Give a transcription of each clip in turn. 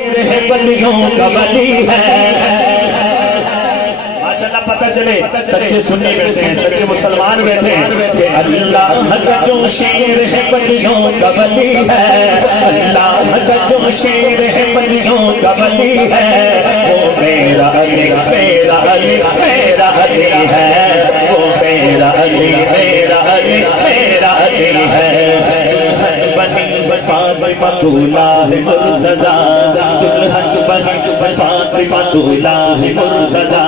ولیوں کا ولی ہے ماشاءاللہ پتہ چلے سچے سنی بیٹھے ہیں سچے مسلمان بیٹھے ہیں کہ اللہ کا جو شیر ہے ولیوں کا ولی ہے اللہ کا جو شیر ہے ولیوں کا ولی ہے وہ میرا علی میرا علی میرا علی ہے وہ میرا علی میرا علی میرا علی ہے بنی فاطمہ دولہِ مرتضی دلہن بنی فاطمہ دولہِ مرتضی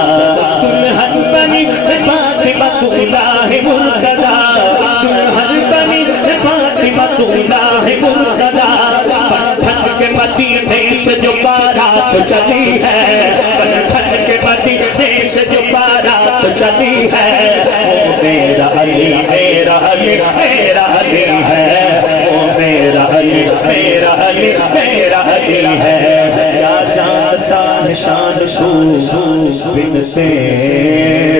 دلہن بنی فاطمہ دولہِ مرتضی دلہن بنی فاطمہ دولہِ مرتضی پٹھن کے مدینے سے جو بارات چلی ہے پٹھن کے مدینے سے جو بارات چلی ہے وہ میرا علی میرا علی میرا علی ہے وہ میرا علی میرا علی میرا علی ہے کیا جانتا ہے شان کو بنتے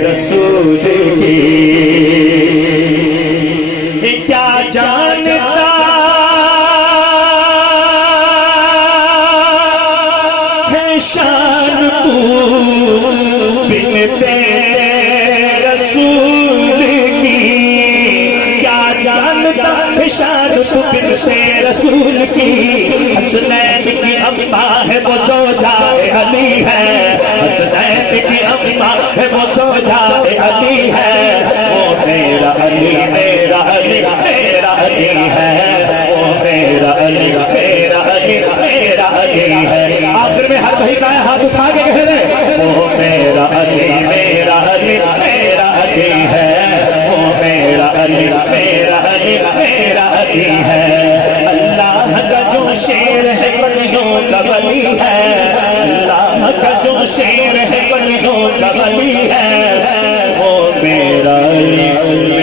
رسول کی کیا جانتا ہے شان کو بنتے رسول کی کیا جانتا ہے شان کو بنتے رسول کی حسنین کی اماں ہے وہ زوجہ علی ہے حسنین کی اماں ہے وہ زوجہ علی ہے وہ میرا علی میرا علی میرا علی ہے وہ میرا علی میرا علی میرا علی ہے آخر میں ہر بھائی کا ہاتھ اٹھا کے کہہ رہے وہ میرا علی میرا علی میرا علی ہے وہ میرا علی میرا علی میرا علی ہے اللہ کا جو شیر ہے ولیوں کا ولی ہے اللہ کا جو شیر ہے ولیوں کا ولی ہے وہ میرا علی